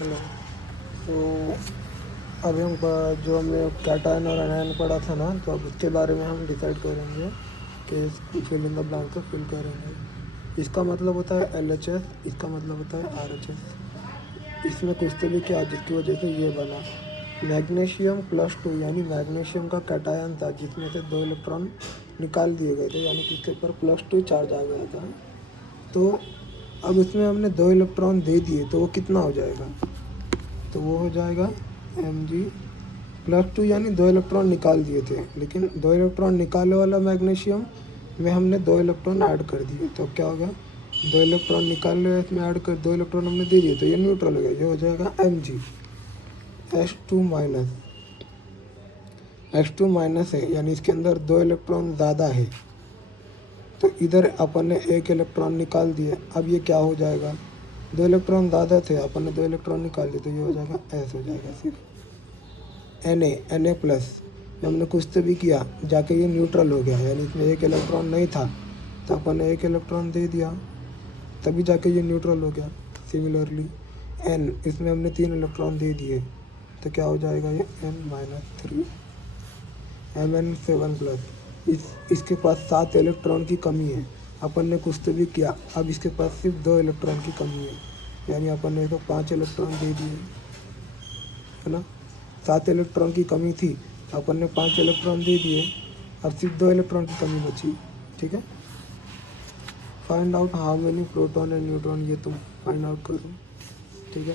Hello. तो अभी हम जो हमने कैटायन और एनायन पढ़ा था ना, तो अब उसके बारे में हम डिसाइड करेंगे कि फिल इन द ब्लैंक को फिल करेंगे। इसका मतलब होता है LHS, इसका मतलब होता है RHS। इसमें कुछ तो भी क्या जिसकी वजह से ये बना मैग्नीशियम +2, यानी मैग्नीशियम का कैटायन था जिसमें से 2 इलेक्ट्रॉन निकाल दिए गए थे, यानी कि इसके ऊपर +2 चार्ज आ गया था। तो अब इसमें हमने 2 इलेक्ट्रॉन दे दिए, तो वो कितना हो जाएगा? तो वो हो जाएगा Mg+2, यानी 2 इलेक्ट्रॉन निकाल दिए थे, लेकिन 2 इलेक्ट्रॉन निकाले वाला मैग्नीशियम में हमने 2 इलेक्ट्रॉन ऐड कर दिए। तो क्या हो गया? 2 इलेक्ट्रॉन निकाले इसमें ऐड कर 2 इलेक्ट्रॉन हमने दे दिए, तो ये न्यूट्रल हो गया। ये हो जाएगा Mg। H2- है, यानी इसके अंदर 2 इलेक्ट्रॉन ज़्यादा है, तो इधर अपन ने 1 इलेक्ट्रॉन निकाल दिए। अब ये क्या हो जाएगा? 2 इलेक्ट्रॉन ज़्यादा थे, अपन ने 2 इलेक्ट्रॉन निकाल दिए, तो ये हो जाएगा S हो जाएगा सिर्फ। Na हमने कुछ तो भी किया, जाके ये न्यूट्रल हो गया, यानी इसमें 1 इलेक्ट्रॉन नहीं था, तो अपन ने 1 इलेक्ट्रॉन दे दिया, तभी जाके ये न्यूट्रल हो गया। सिमिलरली N, इसमें हमने 3 इलेक्ट्रॉन दे दिए, तो क्या हो जाएगा? ये N-3 Mn7+। इसके पास 7 इलेक्ट्रॉन की कमी है, अपन ने कुछ तो भी किया, अब इसके पास सिर्फ 2 इलेक्ट्रॉन की कमी है, यानी अपन ने इसको 5 इलेक्ट्रॉन दे दिए, है ना। 7 इलेक्ट्रॉन की कमी थी, अपन ने 5 इलेक्ट्रॉन दे दिए, अब सिर्फ 2 इलेक्ट्रॉन की कमी बची। ठीक है। Find out how many proton and neutron, ये तुम फाइंड आउट करो। ठीक है।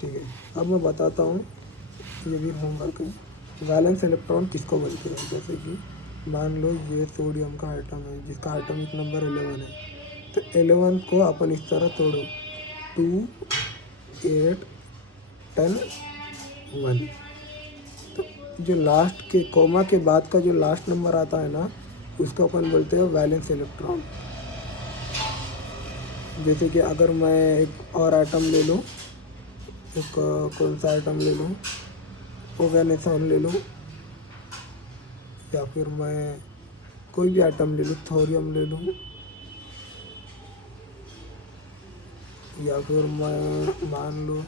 ठीक है, अब मैं बताता हूँ, ये भी होमवर्क है। वैलेंस इलेक्ट्रॉन किसको बोलते हैं? जैसे कि मान लो ये सोडियम का आइटम है जिसका एटॉमिक नंबर 11 है, तो 11 को अपन इस तरह तोड़ो, 2, 8, 10, 1। तो जो लास्ट के कोमा के बाद का जो लास्ट नंबर आता है ना, उसको अपन बोलते हैं वैलेंस इलेक्ट्रॉन। जैसे कि अगर मैं एक और आइटम ले लूँ, एक कौन सा आइटम ले लूँ, ऑर्गेनिजम ले लूँ, या फिर मैं कोई भी आइटम ले लूँ, थोरियम ले लूँ, या फिर मैं मान लो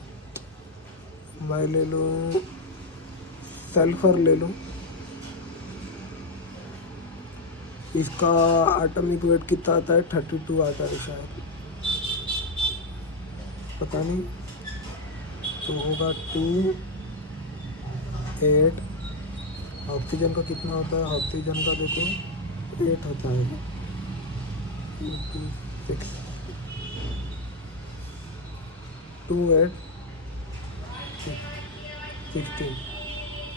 मैं ले लूँ सल्फर ले लूँ। इसका एटॉमिक वेट कितना आता है? 32 आता है शायद, पता नहीं। तो होगा 2, 8। ऑक्सीजन का कितना होता है? ऑक्सीजन का देखो 8 होता है, 6, 2, 8, 16।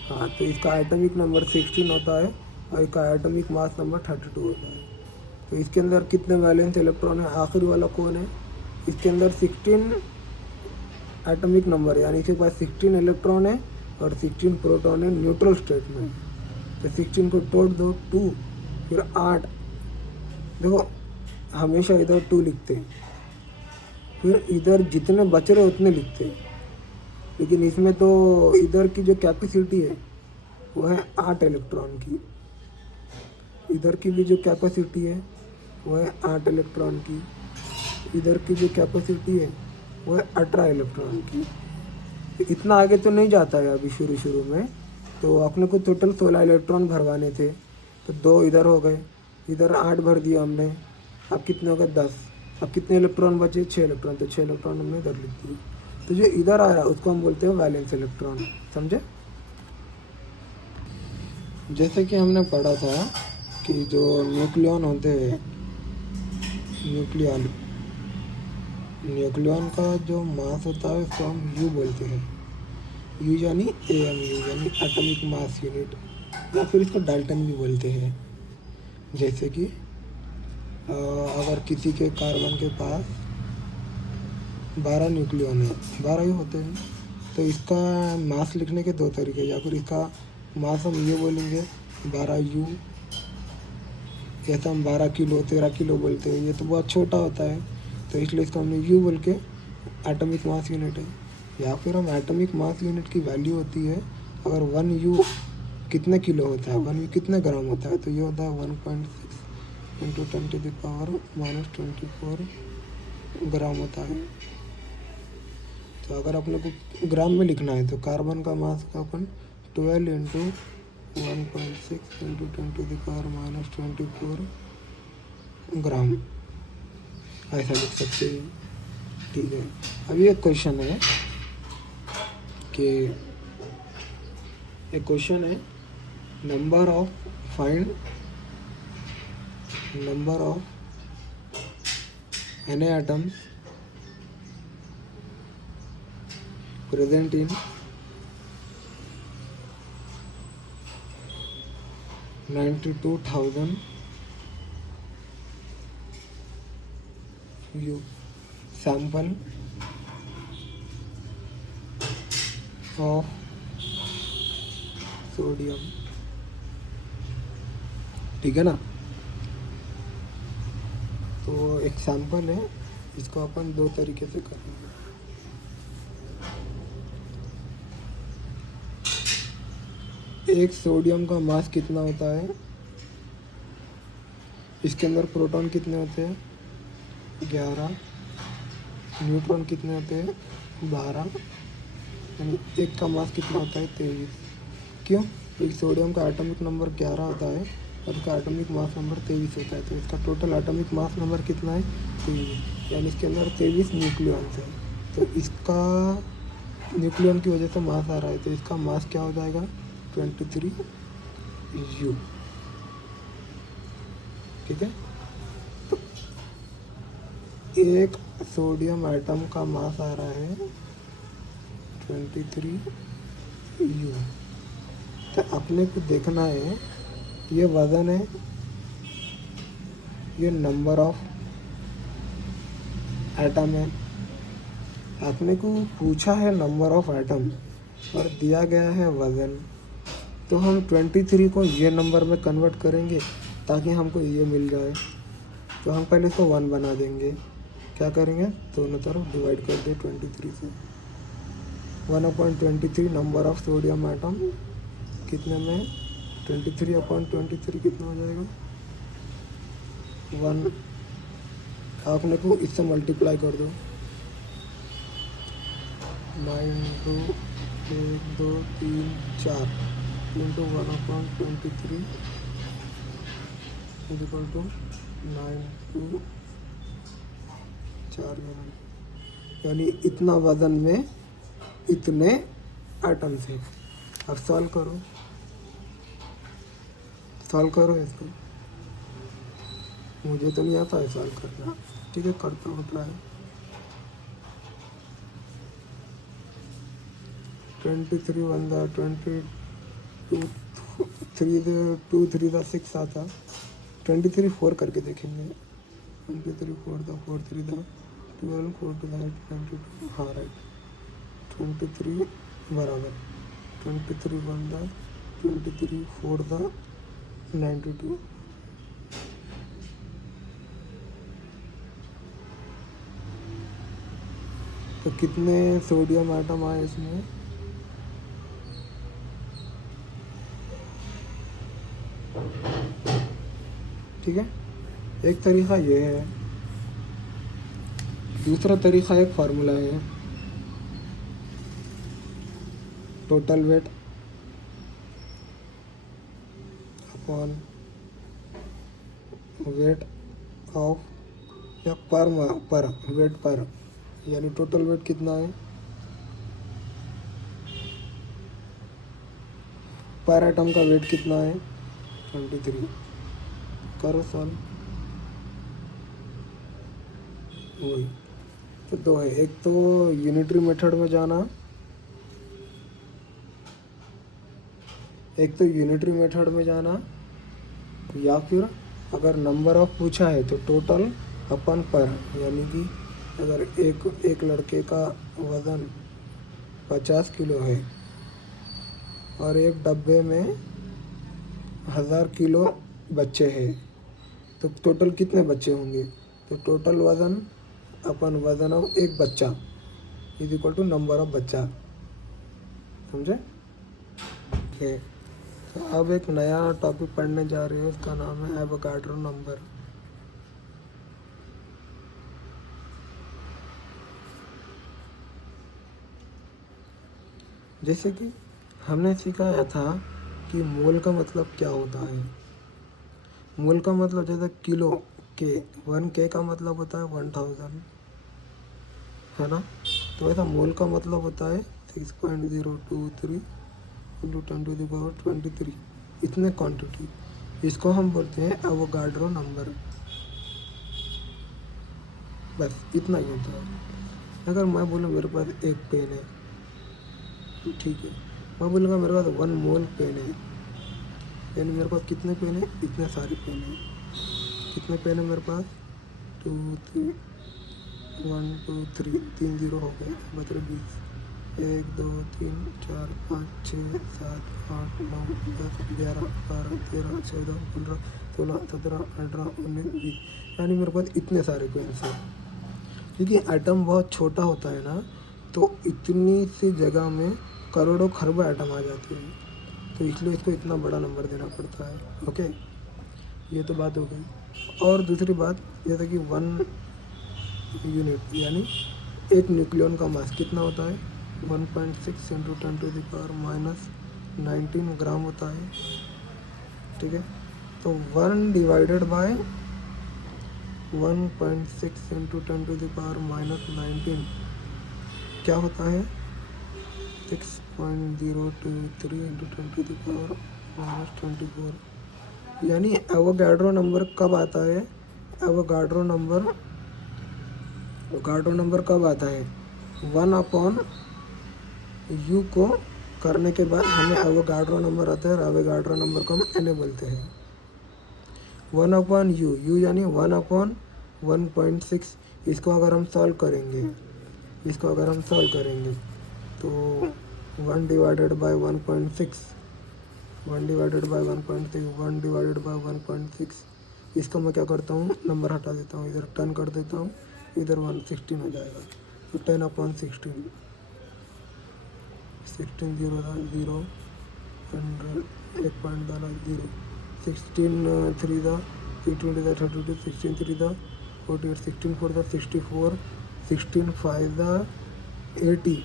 हाँ, तो इसका एटॉमिक नंबर 16 होता है और इसका एटॉमिक मास नंबर 32 होता है। तो इसके अंदर कितने वैलेंस इलेक्ट्रॉन है? आखिरी वाला कौन है? इसके अंदर 16 एटॉमिक नंबर है, यानी इसके पास 16 इलेक्ट्रॉन है और 16 प्रोटॉन है न्यूट्रल स्टेट में। तो 16 को तोड़ दो, 2, फिर 8। देखो, हमेशा इधर 2 लिखते हैं, फिर इधर जितने बच रहे उतने लिखते हैं, लेकिन इसमें तो इधर की जो कैपेसिटी है वो है 8 इलेक्ट्रॉन की, इधर की भी जो कैपेसिटी है वो है 8 इलेक्ट्रॉन की, इधर की जो कैपेसिटी है वो है 18 इलेक्ट्रॉन की। इतना आगे तो नहीं जाता है अभी शुरू में, तो अपने को टोटल 16 इलेक्ट्रॉन भरवाने थे, तो 2 इधर हो गए, इधर 8 भर दिया हमने, अब कितने हो गए? 10। अब कितने इलेक्ट्रॉन बचे? 6 इलेक्ट्रॉन, तो 6 इलेक्ट्रॉन हमने इधर लिख दिए। तो जो इधर आ रहा है उसको हम बोलते हैं वैलेंस इलेक्ट्रॉन। समझे? जैसे कि हमने पढ़ा था कि जो न्यूक्लियन होते हैं, न्यूक्लियन का जो मास होता है उसको हम यू बोलते हैं। यू यानी AMU, यानी एटॉमिक मास यूनिट, या फिर इसको डाल्टन भी बोलते हैं। जैसे कि अगर किसी के कार्बन के पास 12 न्यूक्लियन है, 12 ही होते हैं, तो इसका मास लिखने के 2 तरीके, या फिर इसका मास हम ये बोलेंगे 12U, या तो हम 12 किलो 13 किलो बोलते हैं, ये तो बहुत छोटा होता है, तो इसलिए इसको हमने U बोल के एटॉमिक मास यूनिट है। या फिर हम एटॉमिक मास यूनिट की वैल्यू होती है, अगर 1U कितने किलो होता है, 1U कितने ग्राम होता है, तो ये होता है 1.6 इंटू 10⁻⁻24 ग्राम होता है। तो अगर अपने को ग्राम में लिखना है तो कार्बन का मास का अपन 12 इंटू 1.6 इंटू 10⁻⁻24 ग्राम ऐसा लिख सकते हैं। ठीक है, अभी एक क्वेश्चन है कि number of Na atoms present in 92,000 sample of sodium. ठीक है ना, तो एक सैंपल है, इसको अपन दो तरीके से करेंगे। एक सोडियम का मास कितना होता है, इसके अंदर प्रोटॉन कितने होते हैं 11, न्यूट्रॉन कितने होते हैं 12, यानी एक का मास कितना होता है 23। क्यों? क्योंकि सोडियम का एटॉमिक नंबर 11 होता है और इसका एटॉमिक मास नंबर 23 होता है, तो इसका टोटल एटॉमिक मास नंबर कितना है 23, यानी इसके अंदर 23 न्यूक्लियॉन्स है। तो इसका न्यूक्लियॉन की वजह से मास आ रहा है, तो इसका मास क्या हो जाएगा 23U। ठीक है, तो एक सोडियम एटम का मास आ रहा है 23U। तो अपने को देखना है, ये वजन है, ये नंबर ऑफ एटम है। अपने को पूछा है नंबर ऑफ एटम और दिया गया है वजन, तो हम 23 को ये नंबर में कन्वर्ट करेंगे ताकि हमको ये मिल जाए। तो हम पहले इसको 1 बना देंगे। क्या करेंगे, दोनों तरफ डिवाइड कर दे 23 से। 1/23 नंबर ऑफ सोडियम एटम कितने में 23/23 कितना हो जाएगा 1। आपने को इससे मल्टीप्लाई कर दो, 9 2 1 2 3 4 इंटू 1/23 इज इक्वल टू 9 2 4, यानी इतना वजन में इतने एटम्स हैं। अब सॉल्व करो इसको। मुझे तो नहीं आता है सॉल्व करना, ठीक है, करता हूँ ट्राई। 23 1 22 2 3 6 आता, 23 4 करके देखेंगे। 23 4 4 3 12 4 2 22, हाँ राइट। 23 बराबर 23 1 23 4 92। तो कितने सोडियम आइटम आए इसमें, ठीक है। एक तरीका ये है, दूसरा तरीका एक फार्मूला है, total weight upon weight of या पर वेट पर, यानी टोटल वेट कितना है पर एटम का वेट कितना है 23। करो सॉल्व, वही तो दो है, एक तो यूनिटरी मेथड में जाना, या फिर अगर नंबर ऑफ पूछा है तो टोटल अपन पर, यानी कि अगर एक लड़के का वज़न 50 किलो है और एक डब्बे में 1000 किलो बच्चे हैं, तो टोटल कितने बच्चे होंगे, तो टोटल वज़न अपन वज़न ऑफ एक बच्चा is equal to number of बच्चा, समझे। ओके, तो अब एक नया टॉपिक पढ़ने जा रहे हैं, उसका नाम है एवोगाड्रो नंबर। जैसे कि हमने सिखाया था कि मोल का मतलब क्या होता है। मोल का मतलब जैसे किलो के, 1 K का मतलब होता है 1000, है ना। तो ऐसा मोल का मतलब होता है 6.023 इंटू 10⁻23, इतने क्वांटिटी। इसको हम बोलते हैं एवोगाड्रो नंबर। बस इतना ही होता है। अगर मैं बोलूँ मेरे पास एक पेन है, ठीक है, मैं बोलूँगा मेरे पास 1 मोल पेन है, यानी मेरे पास कितने पेन है, इतने सारे पेन है। कितने पेन है मेरे पास, 2 3 1 2 3, 3 0 हो गए, बच रहे 20। 1 2 3 4 5 6 7 8 9 10 11 12 13 14 15 16 17 18 19 20, यानी मेरे पास इतने सारे पेन्स हैं। क्योंकि एटम बहुत छोटा होता है ना, तो इतनी सी जगह में करोड़ों खरबों एटम आ जाते हैं, तो इसलिए इसको इतना बड़ा नंबर देना पड़ता है। ओके, ये तो बात हो गई। और दूसरी बात, जैसे कि 1 यूनिट यानी एक न्यूक्लियन का मास कितना होता है, 1.6 इंटू 10⁻⁻19 ग्राम होता है, ठीक है। तो 1 डिवाइडेड बाय 1.6 इंटू 10⁻⁻19 क्या होता है, 6.023 इंटू 10⁻⁻24, यानी एवोगाड्रो नंबर कब आता है, एवोगाड्रो नंबर कब आता है, 1/u को करने के बाद हमें एवोगाड्रो नंबर आता है, और एवोगाड्रो नंबर को हम एन बोलते हैं। 1/u, u यानी 1/1.6, इसको अगर हम सॉल्व करेंगे, तो 1 divided by 1.6, 1 divided by 1.6, 1 divided by 1.6, इसका मैं क्या करता हूँ, नंबर हटा देता हूँ, इधर 10 कर देता हूँ, इधर 116 हो जाएगा। तो 10/16, 16 0 था 0, 100 1 पॉइंट डाला 0, 16 3 था 320 था 32, 16 3 था 48, 16 4 था 64, 16 5 था 80,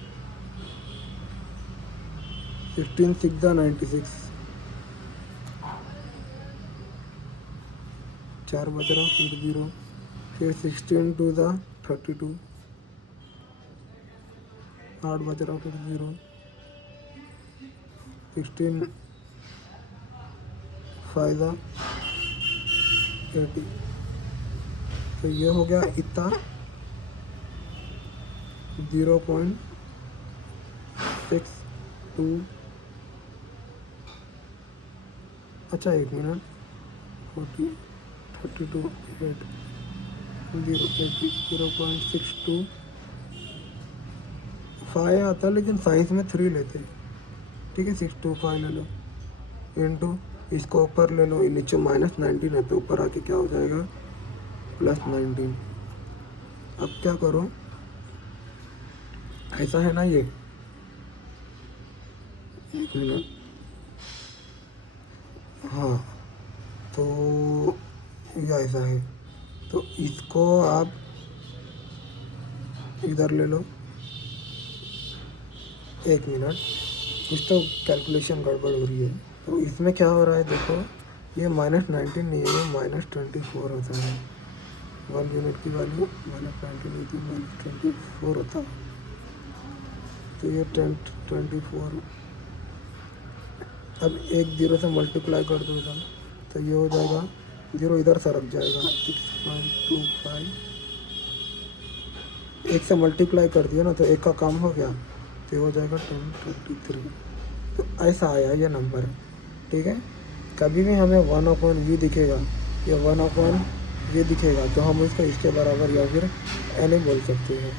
16 6 था 96, 4 बच रहा फिर 0, फिर 16 2 था 32, 8 बच रहा फिर 0, 16 5 था 80। तो ये हो गया इतना 0.62, अच्छा 1 मिनट, 40 32 8 0.625 आता, लेकिन साइंस में 3 लेते हैं, ठीक है, 625 ले लो, इंटू इसको ऊपर ले लो, नीचे -19 है तो ऊपर आके क्या हो जाएगा, +19। अब क्या करो, ऐसा है ना ये, 1 मिनट, हाँ, तो ये ऐसा है, तो इसको आप इधर ले लो, 1 मिनट, कुछ तो कैलकुलेशन गड़बड़ हो रही है। तो इसमें क्या हो रहा है देखो, ये -19 नहीं है, ये -24 होता है, 1 यूनिट की वैल्यू -19 नहीं थी, -24 होता है। तो ये 10 24, अब 1 0 से मल्टीप्लाई कर दो इधर, तो ये हो जाएगा 0, इधर सरक जाएगा 6.25, 1 से मल्टीप्लाई कर दिया ना, तो 1 का काम हो गया, तो हो जाएगा 1023। तो ऐसा आया ये नंबर, ठीक है। कभी भी हमें 1/u दिखेगा या 1/ये दिखेगा, तो हम इसको इसके बराबर या फिर n बोल सकते हैं।